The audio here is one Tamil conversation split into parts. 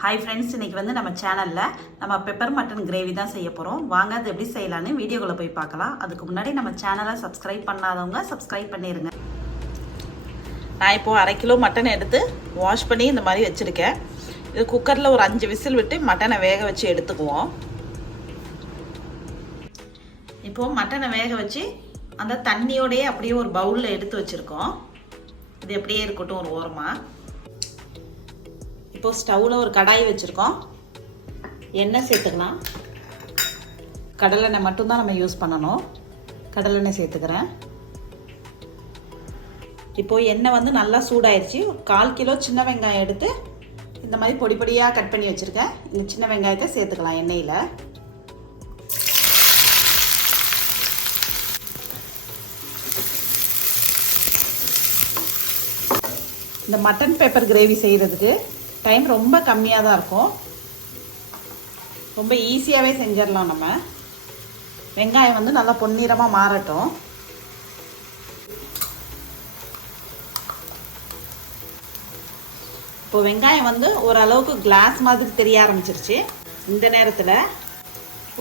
ஹாய் ஃப்ரெண்ட்ஸ் இன்னைக்கு வந்து நம்ம சேனலில் நம்ம பெப்பர் மட்டன் கிரேவி தான் செய்ய போகிறோம் வாங்க அது எப்படி செய்யலான்னு வீடியோக்குள்ளே போய் பார்க்கலாம். அதுக்கு முன்னாடி நம்ம சேனலை சப்ஸ்கிரைப் பண்ணாதவங்க சப்ஸ்கிரைப் பண்ணிடுங்க நான் இப்போது அரை கிலோ மட்டன் எடுத்து வாஷ் பண்ணி இந்த மாதிரி வச்சுருக்கேன். இது குக்கரில் ஒரு அஞ்சு விசில் விட்டு மட்டனை வேக வச்சு எடுத்துக்குவோம். இப்போது மட்டனை வேக வச்சு அந்த தண்ணியோடையே அப்படியே ஒரு பவுலில் எடுத்து வச்சுருக்கோம். இது அப்படியே இருக்கட்டும் ஒரு ஓரமாக இப்போ ஸ்டவ்வில் ஒரு கடாய் வச்சுருக்கோம். எண்ணெய் சேர்த்துக்கலாம். கடலெண்ணெய் மட்டும்தான் நம்ம யூஸ் பண்ணணும். கடலெண்ணெய் சேர்த்துக்கிறேன். இப்போ எண்ணெய் வந்து நல்லா சூடாயிருச்சு. கால் கிலோ சின்ன வெங்காயம் எடுத்து இந்த மாதிரி பொடி பொடியாக கட் பண்ணி வச்சுருக்கேன். இந்த சின்ன வெங்காயத்தை சேர்த்துக்கலாம் எண்ணெயில். இந்த மட்டன் பேப்பர் கிரேவி செய்கிறதுக்கு டைம் ரொம்ப கம்மியாக தான் இருக்கும். ரொம்ப ஈஸியாகவே செஞ்சிடலாம் நம்ம. வெங்காயம் வந்து நல்லா பொன்னிறமாக மாறட்டும். இப்போ வெங்காயம் வந்து ஓரளவுக்கு கிளாஸ் மாதிரி தெரிய ஆரம்பிச்சிருச்சு. இந்த நேரத்தில்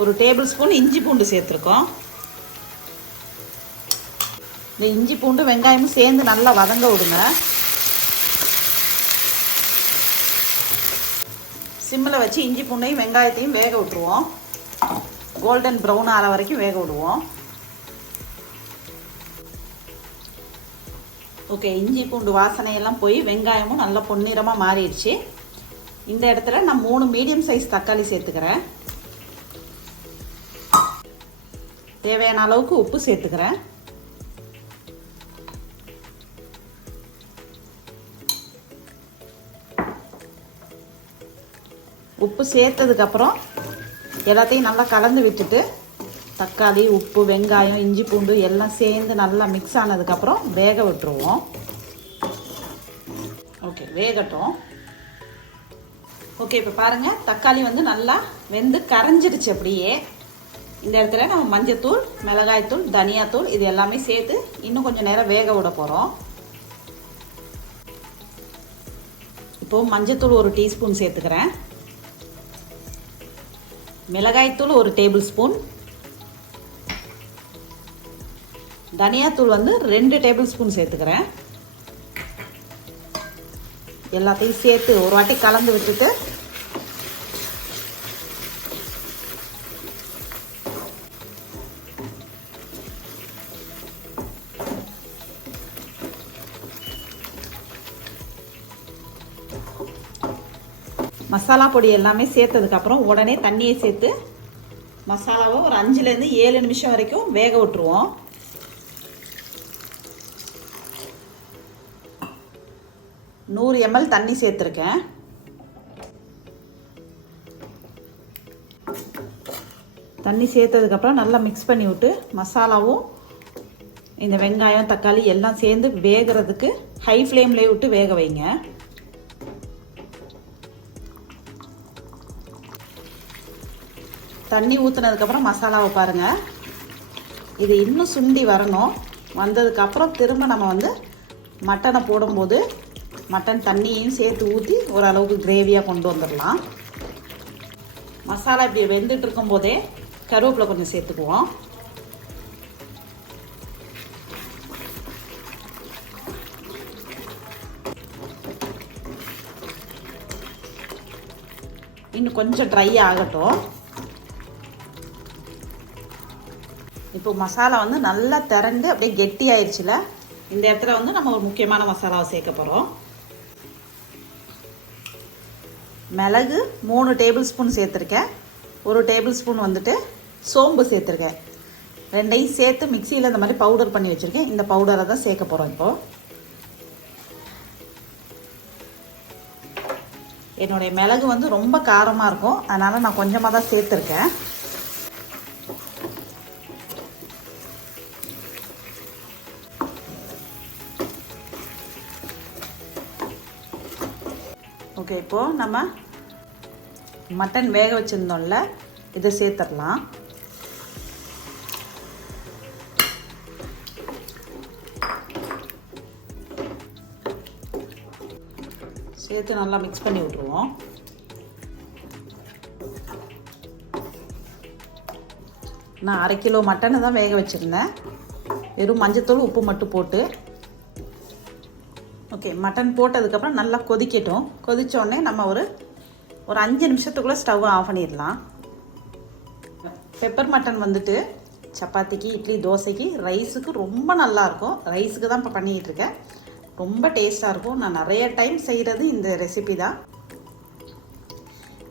ஒரு டேபிள் ஸ்பூன் இஞ்சி பூண்டு சேர்த்துருக்கோம். இந்த இஞ்சி பூண்டு வெங்காயமும் சேர்ந்து நல்லா வதங்க விடுங்க. சிம்மில் வச்சு இஞ்சி பூண்டையும் வெங்காயத்தையும் வேக விட்டுருவோம். கோல்டன் ப்ரௌன் ஆற வரைக்கும் வேக விடுவோம். ஓகே இஞ்சி பூண்டு வாசனையெல்லாம் போய் வெங்காயமும் நல்லா பொன்னிறமாக மாறிடுச்சு. இந்த இடத்துல நான் மூணு மீடியம் சைஸ் தக்காளி சேர்த்துக்கிறேன். தேவையான அளவுக்கு உப்பு சேர்த்துக்கிறேன். உப்பு சேர்த்ததுக்கப்புறம் எல்லாத்தையும் நல்லா கலந்து விட்டுட்டு தக்காளி உப்பு வெங்காயம் இஞ்சி பூண்டு எல்லாம் சேர்ந்து நல்லா மிக்ஸ் ஆனதுக்கப்புறம் வேக விட்டுருவோம். ஓகே வேகட்டும். ஓகே இப்போ பாருங்கள் தக்காளி வந்து நல்லா வெந்து கரைஞ்சிருச்சு அப்படியே. இந்த இடத்துல நம்ம மஞ்சத்தூள் மிளகாய்த்தூள் தனியாத்தூள் இது எல்லாமே சேர்த்து இன்னும் கொஞ்சம் நேரம் வேக விட போகிறோம் இப்போது மஞ்சத்தூள் ஒரு டீஸ்பூன் சேர்த்துக்கிறேன். மிளகாய்த்தூள் ஒரு டேபிள் ஸ்பூன் தனியாத்தூள் வந்து ரெண்டு டேபிள் ஸ்பூன் சேர்த்துக்கிறேன். எல்லாத்தையும் சேர்த்து ஒரு வாட்டி கலந்து விட்டுட்டு மசாலா பொடி எல்லாமே சேர்த்ததுக்கப்புறம் உடனே தண்ணியை சேர்த்து மசாலாவை ஒரு அஞ்சுலேருந்து ஏழு நிமிஷம் வரைக்கும் வேக விட்டுருவோம். நூறு எம்எல் தண்ணி சேர்த்துருக்கேன். தண்ணி சேர்த்ததுக்கப்புறம் நல்லா மிக்ஸ் பண்ணி விட்டு மசாலாவும் இந்த வெங்காயம் தக்காளி எல்லாம் சேர்ந்து வேகிறதுக்கு ஹை ஃப்ளேம்லேயே விட்டு வேக வைங்க. தண்ணி ஊற்றுனதுக்கப்புறம் மசாலாவை பாருங்கள் இது இன்னும் சுண்டி வரணும். வந்ததுக்கப்புறம் திரும்ப நம்ம வந்து மட்டனை போடும்போது மட்டன் தண்ணியையும் சேர்த்து ஊற்றி ஓரளவுக்கு கிரேவியாக கொண்டு வந்துடலாம். மசாலா இப்படி வெந்துட்டு இருக்கும்போதே கருவேப்பிலை கொஞ்சம் சேர்த்துக்குவோம். இன்னும் கொஞ்சம் ட்ரை ஆகட்டும். இப்போ மசாலா வந்து நல்லா திரண்டு அப்படியே கெட்டி ஆயிடுச்சுல இந்த இடத்துல வந்து நம்ம ஒரு முக்கியமான மசாலாவை சேர்க்க போகிறோம் மிளகு மூணு டேபிள் ஸ்பூன் சேர்த்துருக்கேன். ஒரு டேபிள் ஸ்பூன் வந்துட்டு சோம்பு சேர்த்துருக்கேன். ரெண்டையும் சேர்த்து மிக்சியில் இந்த மாதிரி பவுடர் பண்ணி வச்சுருக்கேன். இந்த பவுடரை தான் சேர்க்க போகிறோம் இப்போது என்னுடைய மிளகு வந்து ரொம்ப காரமாக இருக்கும். அதனால் நான் கொஞ்சமாக தான் சேர்த்துருக்கேன். ஓகே இப்போது நம்ம மட்டன் வேக வச்சுருந்தோம்ல இதை சேர்த்துடலாம். சேர்த்து நல்லா மிக்ஸ் பண்ணி விட்ருவோம் நான் அரை கிலோ மட்டனை தான் வேக வச்சுருந்தேன். வெறும் மஞ்சத்தூள் உப்பு மட்டும் போட்டு ஓகே மட்டன் போட்டதுக்கப்புறம் நல்லா கொதிக்கட்டும். கொதித்தோடனே நம்ம ஒரு ஒரு அஞ்சு நிமிஷத்துக்குள்ளே ஸ்டவ் ஆஃப் பண்ணிடலாம். பெப்பர் மட்டன் வந்துட்டு சப்பாத்திக்கு இட்லி தோசைக்கு ரைஸுக்கு ரொம்ப நல்லாயிருக்கும் ரைஸுக்கு தான் இப்போ பண்ணிக்கிட்டு இருக்கேன். ரொம்ப டேஸ்ட்டாக இருக்கும். நான் நிறைய டைம் செய்கிறது இந்த ரெசிபி தான்.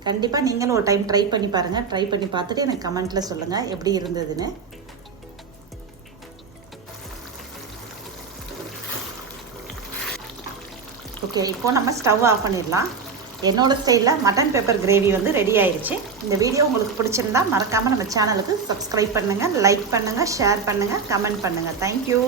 கண்டிப்பாக நீங்களும் ஒரு டைம் ட்ரை பண்ணி பாருங்கள் ட்ரை பண்ணி பார்த்துட்டு எனக்கு கமெண்ட்டில் சொல்லுங்கள் எப்படி இருந்ததுன்னு. ஓகே இப்போ நம்ம ஸ்டவ் ஆஃப் பண்ணிடலாம். என்னோடய ஸ்டைலில் மட்டன் பெப்பர் கிரேவி வந்து ரெடி ஆயிடுச்சு இந்த வீடியோ உங்களுக்கு பிடிச்சிருந்தா மறக்காமல் நம்ம சேனலுக்கு சப்ஸ்கிரைப் பண்ணுங்கள் லைக் பண்ணுங்கள் ஷேர் பண்ணுங்கள் கமெண்ட் பண்ணுங்கள் தேங்க்யூ